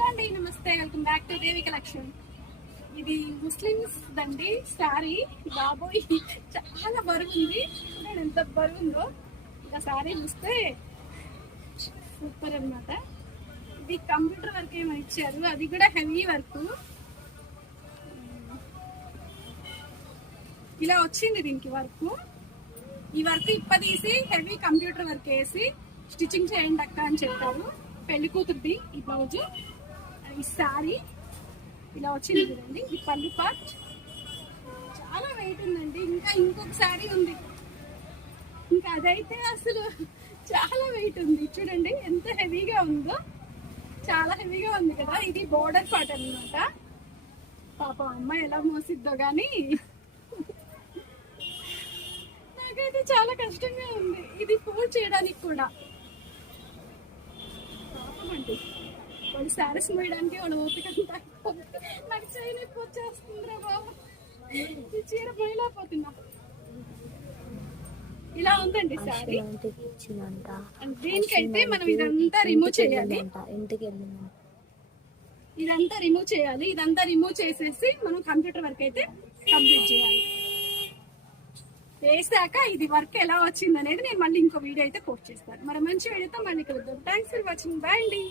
Hello అండి, నమస్తే, welcome back to Devi collection. ఇది ముస్లిమ్స్ దండి శారీ. బాబోయ్ చాలా బరువు ఉంది, చూడండి ఎంత బరువు ఉందో. ఇంకా శారీ చూస్తే సూపర్ అన్నమాట. ఇది కంప్యూటర్ వర్క్ ఏమో ఇచ్చారు, అది కూడా హెవీ వర్క్. ఇలా వచ్చింది దీనికి వర్క్. ఈ వర్క్ ఇప్పదీసి హెవీ కంప్యూటర్ వర్క్ వేసి స్టిచ్చింగ్ చేయండి అక్క అని చెప్పారు. పెళ్లి కూతురుది ఈ బ్లౌజ్, ఈ శారీ ఇలా వచ్చింది చూడండి. ఈ పళ్ళు పార్ట్ చాలా వెయిట్ ఉందండి. ఇంకా ఇంకొక శారీ ఉంది, ఇంకా అదైతే అసలు చాలా వెయిట్ ఉంది. చూడండి ఎంత హెవీగా ఉందో, చాలా హెవీగా ఉంది కదా. ఇది బోర్డర్ పార్ట్ అన్నమాట. పాప అమ్మాయి ఎలా మోసిద్దో కానీ నాకైతే చాలా కష్టంగా ఉంది. ఇది ఫోల్డ్ చేయడానికి కూడా పాపమండి. వాళ్ళు శారీస్ మోయడానికి వాళ్ళ ఓపిక నాకు చేయలేక వచ్చేస్తుందిరా బాబు. ఈ చీర మోయలేకపోతున్నా. ఇలా ఉందండి శారీ. దీనికైతే మనం ఇదంతా రిమూవ్ చేయాలి. ఇదంతా రిమూవ్ చేయాలి. ఇదంతా రిమూవ్ చేసేసి మనం కంప్యూటర్ వర్క్ అయితే కంప్లీట్ చేయాలి. వేసాక ఇది వర్క్ ఎలా వచ్చింది అనేది నేను మళ్ళీ ఇంకో వీడియో అయితే పోస్ట్ చేస్తాను. మరి మంచి వీడియోతో మళ్ళీ కలుద్దాం. Thanks for watching. బాయ్ అండి.